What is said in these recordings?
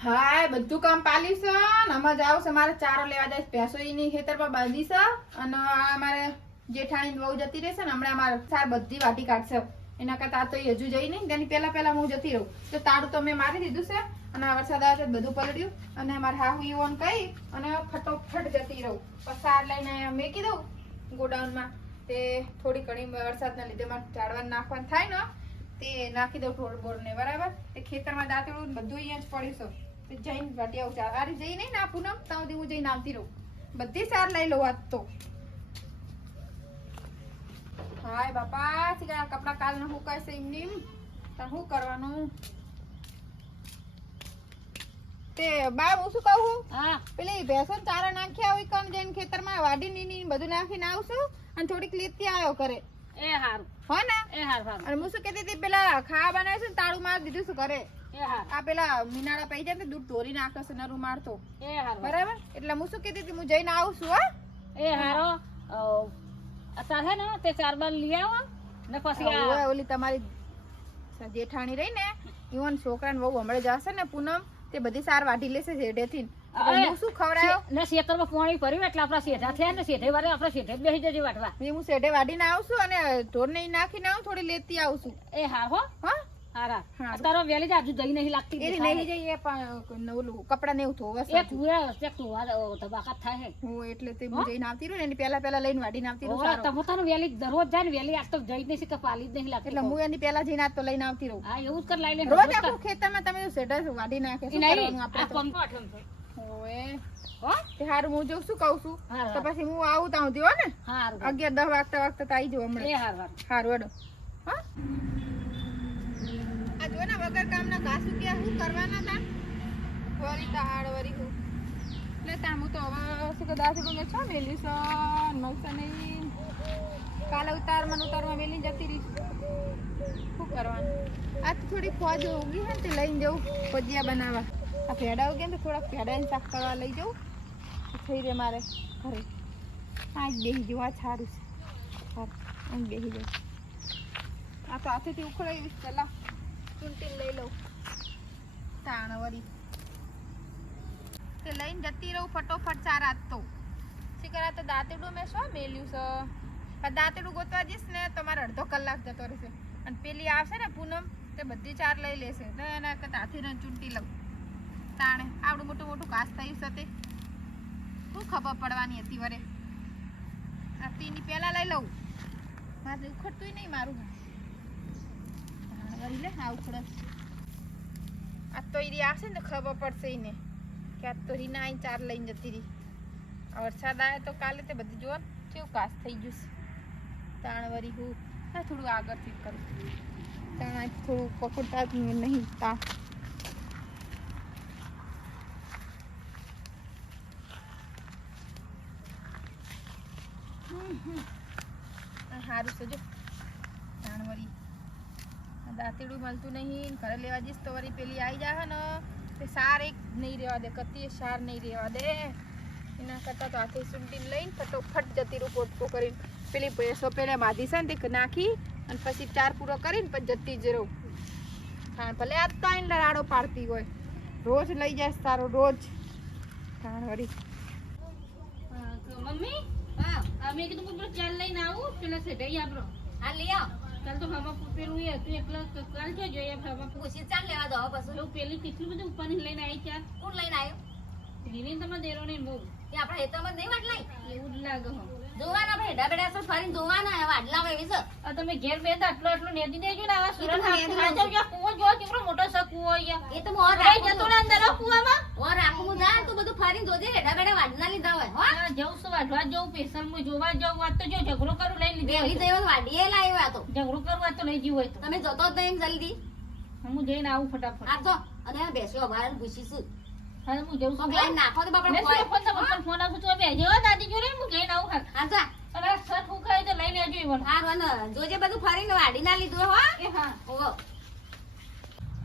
હા બધું કામ પાલ્યું છે ને અમે જાવ છે મારે ચારો લેવા જાય ભેંસો ઈની ખેતરમાં બાંધી છે અને આ અમારે જેઠાણી વહુ જતી રહેશે ને હમણાં અમારે સાર બધી વાટી કાઢશે એના કરતા આ તો હજુ જઈ નહીં તેની પહેલા હું જતી રહું તો તારું તો મેં મારી દીધું છે અને આ વરસાદ આવે છે બધું પલળ્યું અને મારે હાહુ ઈવોન કહી અને ફટોફટ જતી રહું પછી સાર લઈને મેકી દઉં ગોડાઉનમાં તે થોડી ઘણી વરસાદના લીધે મારે ઝાડવાનું નાખવાનું થાય ને તે નાખી દઉં ઢોળ બોળ ને બરાબર તે ખેતરમાં દાંતેડું બધું અહીંયા જ પડ્યું છે જઈને વાટી આવું ચાલ આરી જઈ નહીં નાખું ને ત્યાં સુધી હું જઈને આવતી રહું બધી સાર લઈ લઉં આજ તો હાય બાપા કપડા કાલ ના હુકાય છે એમની શું કરવાનું તે બા હું શું કહું પેલી ભેંસો ચારા નાખ્યા હોય કણ જઈને ખેતરમાં વાડી ની બધું નાખીને આવશું અને થોડીક લેતી આવ્યો કરે એ હારું હો ને એ હારું અને હું શું કહેતી હતી પેલા ખાવા બનાવે છે ને તાળું માર દીધું શું કરે એ હારું આ પેલા મીનાળા પઈ જાય ને દૂધ ઢોરી નાખે છે નરું મારતો એ હારું બરાબર એટલે હું શું કહેતી હતી હું જઈને આવું છું હા એ હારો અત્યારે ને તે 4 બાર લઈ આવો ને પછી આ ઓલી તમારી જેઠાણી રહી ને ઈવન છોકરાને બહુ હમણાં જશે ને પૂનમ તે બધી સાર વાટી લેશે જેઠેથી હું શું ખવડાયો ને શેતરમાં પાણી ભર્યું એટલે આપણા શેઠા થયા ને શેઠે વાળે આપણે શેઠે જ બેસી જજે વાટવા હું શેઠે વાટીને આવશું અને ઢોર ને નાખીને આવું થોડી લેતી આવશું એ હાર હો હા હારા તારો વેલી જાજુ દઈ નહીં લાગતી એ નહીં જઈએ પણ ઓલું કપડા ને એવું ધોવા એક હુએ ચેક તો ધબાકા થાય હું એટલે તે હું જઈને આવતી રહું ને એની પહેલા લઈને વાડીને આવતી રહું સારું તમે તારું વેલી દરરોજ જાય ને વેલી આજ તો જઈ નહીં કે પાલી જ નહીં લાગતી એટલે હું એની પહેલા જઈને આજ તો લઈને આવતી રહું હા એવું જ કર લઈ લે રોજ આપણું ખેતરમાં તમે શેઠ વાડી નાખે શું કરવાનું આપણે તો ઓએ હો તે હારું હું જો શું કહું છું તો પછી હું આવું ત્યાં સુધી હો ને હારું 11-10 વાગતા તો આવી જાવ હમણાં એ હારું હારું હેડો હા આ જો ને વગર કામના ઘાસુ ક્યાં શું કરવાના તા વરી તાડ વરી હું એટલે તા હું તો હવે શું કે દાસુડું મેં છો મેલી છે મળશે નહીં કાલે ઉતારમાં મેલી જતી રહીશ શું કરવાનું આ થોડી ફોજ ઉગી છે ને તે લઈને જવું ભજીયા બનાવવા આ ભેડા ઉગે ને તો થોડાક ભેડાને શાક કરવા લઈ જવું થઈ રે મારે ઘરે આ જ બેસી જવું આ સારું છે અહીં બેસી જવું આ તો હાથેથી ઉખડાવી ચલા ચૂંટીને લઈ લઉં તાણ વળી તે લઈને જતી રહું ફટોફટ ચાર હાથ તો શીકરા તો દાંતેડું મેં શું મેલ્યું છે પણ દાંતેડું ગોતવા જઈશ ને તો મારે અડધો કલાક જતો રહેશે અને પેલી આવશે ને પૂનમ તે બધી ચાર લઈ લેશે તો એના કરતાં હાથીને ચૂંટી લઉં તાણે આવડું મોટું ઘાસ થયું છે તે શું ખબર પડવાની હતી વરે આ તીની પહેલાં લઈ લઉં મારે ઉખડતું નહીં મારું વળી લે આ ઉખડે આ તો ઈ આવશે ને ખબર પડશે એને કે આ તો રીના અહીં ચાર લઈને જતી રહી આ વરસાદ આવે તો કાલે તે બધી જોવા કેવું ઘાસ થઈ ગયું છે તાણ વળી હું થોડું આગળથી કરું તાણ થોડું પકડતા જ નહીં તા સારું છે જો તાણ વળી દાંતેડું મળતું નહીં ઘરે લેવા જઈશ તો વળી પેલી આવી જાય ને તે સાર એક નહીં રહેવા દે કતી સાર નહીં રહેવા દે એના કરતાં તો હાથે સૂંટીને લઈને ફટોફટ જતી રહું પોટકો કરીને પેલી ભેંસો પેલા માધી છે ને તે નાખી અને પછી ચાર પૂરો કરીને પછી જતી જ રહું હા ભલે આજ તો આઈને રાડો પાડતી હોય રોજ લઈ જાય તારો રોજ તાણ વળી મમ્મી હા અમે કીધું પેલો ચાલ લઈને આવું પેલા સેઠાઈ આપણો હા લઈ આવ કાલ તો હવા પેલું એ તું એકલો કાલ જો જોઈએ હવા પૂછી ચાલ લેવા દો પછી લોકો પેલી કેટલું બધું ઉપરની લઈને આવી ચાલ કોણ લઈને આવ્યો રીને તમારે દેરો ને બહુ એ આપણા હેતરમાં નહીં વાટલાય એવું જ લાગે હો જોવાના ભેડા ભેડા સર ફરીને જોવાના વાડલા એવી છે આ તમે ઘેર બેઠા આટલો નેદી દેજો ને આવા સુરત હાથ જો કુવો જો કેટલો મોટો છે કુવો અહીંયા એ તો મોર રહી જતો ને અંદર કુવામાં ઓર રાખું જા તું બધું ફરીને જોજે ભેડા ભેડા વાડલા લીધા હોય હો હા જઉં છું વાડવા જઉં પેસલ માં જોવા જાઉં વાત તો જો ઝઘડો કરું લઈ લીધી એવી તો વાડીએ લાવ્યા તો ઝઘડો કરું વાત તો લઈ જીવ હોય તો તમે જતો જ નહીં જલ્દી હું જઈને આવું ફટાફટ આ તો અને બેસ્યો અમારે પૂછીશું હા હું જઉં છું લાઈન નાખો તો બાપડા ફોન આવતો તો બેજો દાદી જોડે હું જઈને આવું હા જા અરે સર હું ખાઈ તો લઈને આવજો ઈવન હા વન જોજે બધું ફરીને વાડી ના લીધું હો એ હા ઓ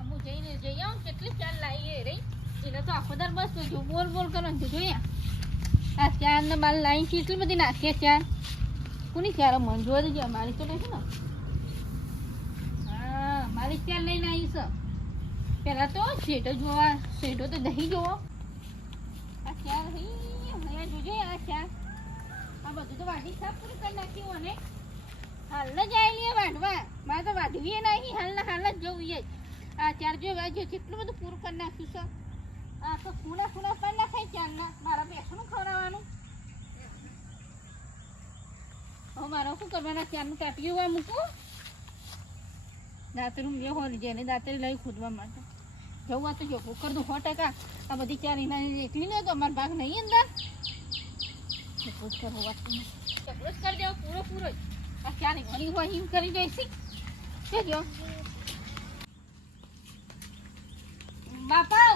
હું જઈને જઈ આવું કેટલી ચાલ લાવી રે એને તો આખો દર બસ જો બોલ બોલ કરવાનું છે જોઈએ આ ચાર ને માલ લાઈન કેટલી બધી નાખે ચાર કોની ચાર મન જોઈ દેજો મારી તો નથી ને હા મારી ચાર લઈને આવી છે પેલા તો શેઠો જોવા, શેઠો તો નહીં જોવો. આ ચાર અહીંયા જોજે, આ ચાર આ બધું તો વાડી સાફ પૂરી કરી નાખ્યું. અને હાલ જ આવેલી વાઢવા, મારે તો વાઢવીએ નહીં, હાલ જ જવું જ. આ ચાર જો કેટલું બધું પૂરું કરી નાખ્યું છે. આ તો ખૂણા પાડી નાખાય ચારના. મારા બેસનું ખવડાવવાનું. હવે મારે શું કરવાના? ચારનું કાપ્યું હોય મૂકું, દાંતરું બે હોરી જાય ને દાંતરી લઈ ખોદવા માટે જવું. આ તો જો કર દઉં 100%. આ બધી ચાર એના એકલી ને તો અમારો ભાગ નહીં અંદર. એટલું જ કરવું વાત એટલું જ કરી દેવો પૂરો જ. આ ચાર ઘણી હોય એમ કરી જઈશી. શું કહો બાપા?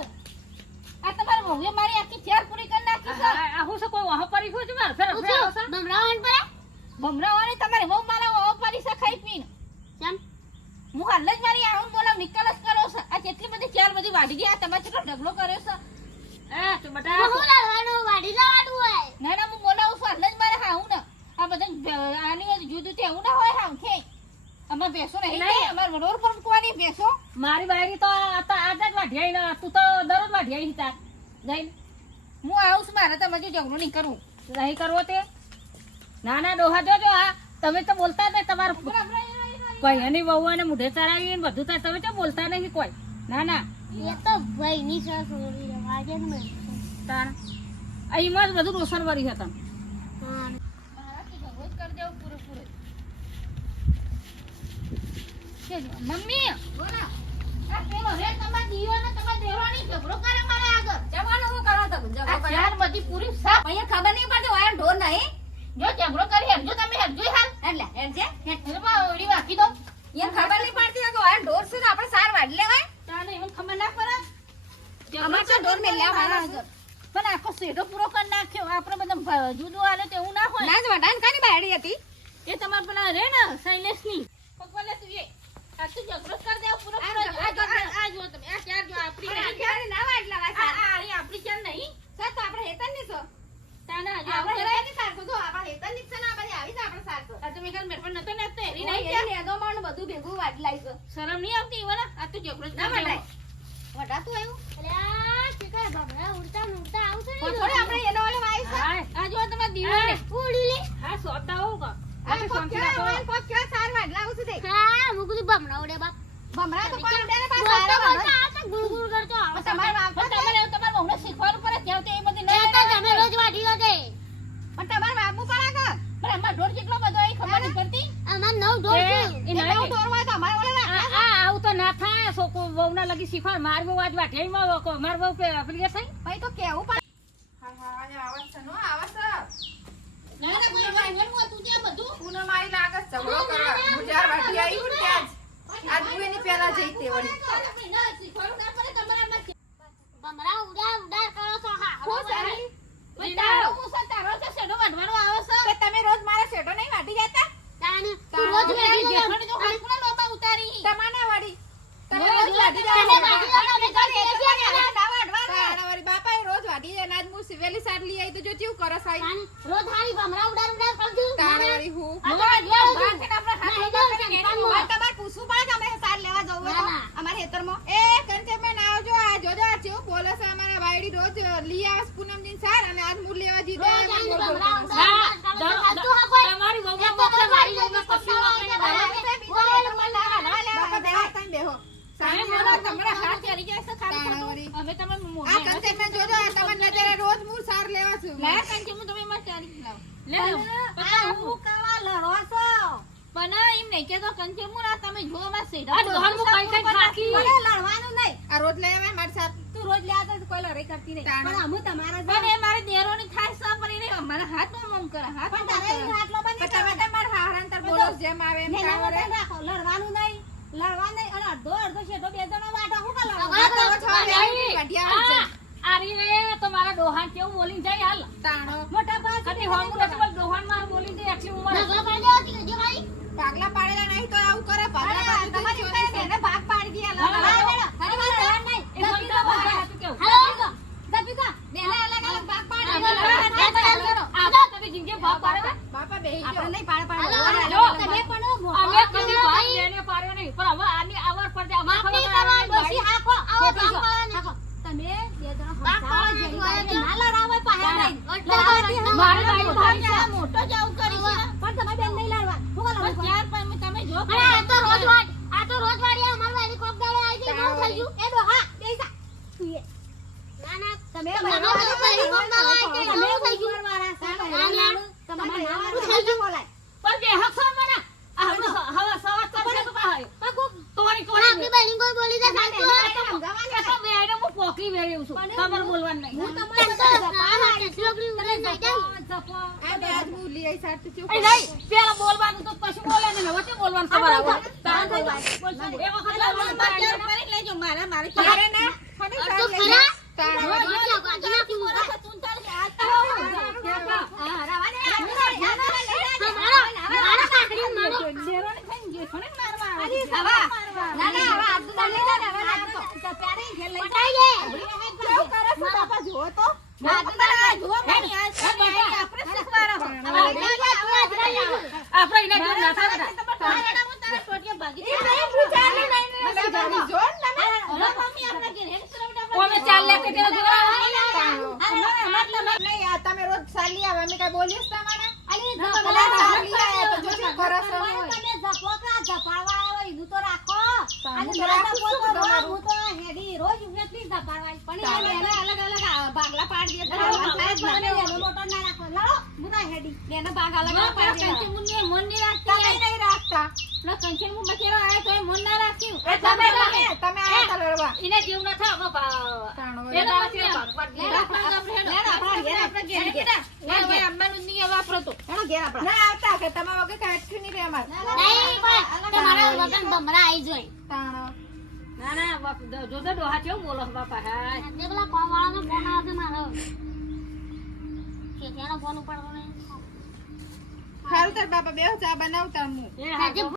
આ તમારા વહુએ મારી આખી ચાર પૂરી કરી નાખી છે. આ હું છે કોઈ વહુ પરી છું મારે ફેર ભમરાવાન પર ભમરાવાની તમારે વહુ મારા વહુ પરી છે ખાઈ પીને. કેમ હું હાલ જ મારી આવું બોલાવ નિકલ જ કરો છો. આ કેટલી બધી ચાર બધી વાડી ગયા. તમે કેટલો ઢગલો કર્યો છે. હા તો બટા હું લાવવાનું વાડી જવાનું હોય. ના ના હું બોલાવું છું હાલ જ મારે હાઉં ને. આ બધા આની જુદું તે એવું ના હોય હાઉં કે અમાર બેસો નહીં અમાર વડોર પર મૂકવાની બેસો. મારી બાયરી તો આજ જ વાઢિયાઈ ને તું તો દરરોજ વાઢિયાઈ તાર જઈને. હું આવું છું. મારે તમે જો ઝઘડો નહીં કરવું. નહીં કરવો તે ના ના ડોહા જોજો. આ તમે તો બોલતા નહીં. તમારું કોઈ એની વહુને મોઢે ચડાવી ને બધું થાય. તમે તો બોલતા નહીં કોઈ. ના ના એ તો ભાઈ ની છોડી વાજે ને તાર અહીંમાં જ બધું રોશન વરી હતા. મારાથી ઝઘડો જ કરી દેવો પૂરો. મમ્મી બોલા. આ પેલો રે તમાર દીવાનો તમાર દેવાની ઝઘડો કરે મારે આગળ. જવાનું હું કરવા તમે આ ચાર બધી પૂરી સાફ. અહીંયા ખબર નહીં પડતી હોય ઢોર નહીં. જો ઝઘડો કરી હેડજો તમે હેડજો હાલ. એટલે એમ છે એટલે બા ઓડી વાકી દો. એમ ખબર નહીં પડતી હોય કે હોય ઢોર શું આપણે સાર વાઢ લેવાય. તાને એમ ખબર ના પડે. અમાર તો ઢોર મેં લેવાના છે. પણ આખો શેઢો પૂરો કરી નાખ્યો. આપણે બધા જુદું હાલે તો એવું ના હોય. ના જ વાઢાને કાની બાયડી હતી. એ તમાર પેલા રે ને શૈલેષની પકવાલે તું એ આ તું ઝઘડો કરી દેવો પૂરો. આ જો તમે આ ચાર જો આપણી ના વાઢ લેવાય. આપણી ચાર નહીં સર તો આપણે હેતન ની છો. તાના હજુ આપણે આપણે હેતન ની સારકો તો આપણે હેતન ની છે ને આપણે આવી જ આપણે સારકો. આ તમે કાલ મેર પર નતો ને તો હેરી નહીં નહીં લેદો માનું બધું ભેગું વાઢ લાઈছো. શરમ નહીં આવતી ઈવન. આ તો ઝઘડો જ ના કરી વઢાય. દેવો. વઢાતું આવ્યું. અલ્યા શિકાર ભમરા ઉડતા આવશે પણ થોડે આપણે એનો વાલે વાઈ છે. આ જો તમાર દીવાને ઉડી લે. હા સોતા હોઉં કા. આ કોક ક્યાં સાર વાઢ લાવું છું તે. હા મુકુ તું ભમરા ઉડે બાપ. ભમરા તો કોણ ઉડે ને પાછા સારા વાઢ. આ ગુળગુળ કરતો આવે. તમારે તમારે વહુને શીખવાનું પડે ત્યાં તો એ બધી નહીં. તમે રોજ વાઢી લો દે. પણ તમારે વાગવું પડે કે. પણ અમાર ઢોર કેટલો બધો એ ખબર નહીં પડતી. અમાર 9 ઢોર છે. એ નવ ઢોરવા તો અમારે ઓલે આ આવું તો ના થાય. સોકો વહુના લગી શીખવા. માર વહુ આજ વાઢેમાં માર વહુ પેલી એ થઈ. ભાઈ તો કેવું પડે. હા હા આવાજ છે નો આવાજ છે. ના ના કોઈ વાઢવાનું હતું ત્યાં બધું. પૂનમ મારી લાગે છે ઝઘડો કરવા. મુજાર વાટી આવ્યું ને ત્યાં જ. આજ હું એની પહેલા જઈ તે વળી. શીખવાનું ના પડે તમારામાં. ભમરા ઉડા કરો છો. હા હું સારી. તારો મુસા તારો છે શેડો વાઢવાનો આવે છે. તો તમે રોજ મારા શેઠો નહીં વાટી જતા. તાને તું રોજ વાઢી જેઠાણી તો હાથમાં લોબા ઉતારી. તમાના વાડી. તમે રોજ રોજ વાટી તમે જતા. વાઢી લો, તમે ઘરે બેસી ના વાઢવાના. તારા વાળી બાપા એ રોજ વાટી જાય. આજ હું સિવેલી સાર લઈ આવી તો જો કેવું કરે સાઈ. રોજ હારી ભમરા ઉડા કરજો. તારા વાળી હું. તમારે પૂછવું પડે કે અમે સાર લેવા જવું હોય તો અમારા ખેતરમાં. એ કંચેમાં ના આવજો. આ જોજો આ કેવું બોલે છે. અમારા વાયડી રોજ લઈ આવે છે પૂનમની સાર અને આજ મૂળ લેવા જીધો. તમારી વહુમાં મોકલે મારી વહુમાં કશું બેહો. તમારા હાથ ચડી જાય છે ખાલી ખોટું. હવે તમે આ કંચેમાં જોજો આ તમારી નજરે રોજ મૂળ સાર લેવા છું. લે કંચે હું તમે માં ચારી લાવ. લે આ હું કાવા લડો છો. પણ એમ નહીં કે તો કંચે હું ના તમે જો માં સેડા. આ ડોહર હું કઈ થાકી. મને લડવાનું નહીં. આ રોજ લઈ આવે મારી સાથ. તું રોજ લે આવતો કોઈ લડાઈ કરતી નહીં. પણ અમે તમારા પણ એ મારે દેરોની થાય છે પણ એને અમારા હાથમાં મમ કરે. હાથ પણ તારે આટલો બની તમે તમારા હારાંતર બોલો જેમ આવે એમ કાવો રે. લડવાનું નહીં. લડવા નહીં અને અડધો શેઠો બે જણો વાટો હું કા લડવા. આરી રે તો મારા ડોહાન કેવું બોલીને જાય હાલ. તાણો મોટા ભાઈ કદી હોમ રસમલ ડોહાન માર બોલીને જાય આટલી ઉંમર. પાગલા પાડેલા નહીં તો આવું કરે. પાગલા પાડી તમારી એને ભાગ પાડી દીયા. બાપા બેહી ગયો. આપણે નહીં પાડે પાડે. મારે બાઈક ભાઈ આ મોટો જ આવું કરી છે પણ તમારી બેન નહીં લાડવા હું કામ બસ યાર પણ તમે જો આ તો રોજ વાળી અમાર વાળી કોક દાડે આવી ગઈ નવું થઈ ગયું એ દો હા દેસા ના ના તમે તમે વાળી કોક દાડે આવી ગઈ નવું થઈ ગયું વાળા ના ના તમારે નાવાનું થઈ ગયું બોલાય પણ બે હક છો મને આ હવે સવા કરશે તો પાહે તોરી આપણી બહેની કોઈ બોલી દે સાચું તો બે આને હું પોકી વેર્યું છું ખબર બોલવાનું નહીં હું આ તમારે છોકરી ઉરે જાય જાય આ બે આજ હું લઈ આઈ સાથ ચૂપ એ નહીં પેલા બોલવાનું તો પછી બોલે ને વચ્ચે બોલવાનું ખબર આવે તાર એ વખત બોલવાનું કરી લેજો મારે તારે ના ખને તો સાર લઈ ખરા તારે રોજ ગાડી ના પીવું મારા કાકડી મારો આપણે એને જોર ના થાય ઓમે ચાલ લે કે તેરો તમે રોજ સાલી આવો અમે કઈ બોલીએ તમારે ભાગલા પાડી નહીં રાખતા તમે આયા લડવા એને જીવ ના થાય એનો પછી ના આવતા કે તમારા વગર કાઢી નહીં રે અમાર નહીં પણ તમારા વગન બમરા આવી જોઈ તાણો ના ના જોજો ડોહા કેવું બોલો બાપા હા તે પેલા કોમ વાળાનો ફોન આવશે મારો કે તેનો ફોન ઉપાડવાનો નહીં હાલ તાર બાપા બેહો ચા બનાવતા હું એ હા આજે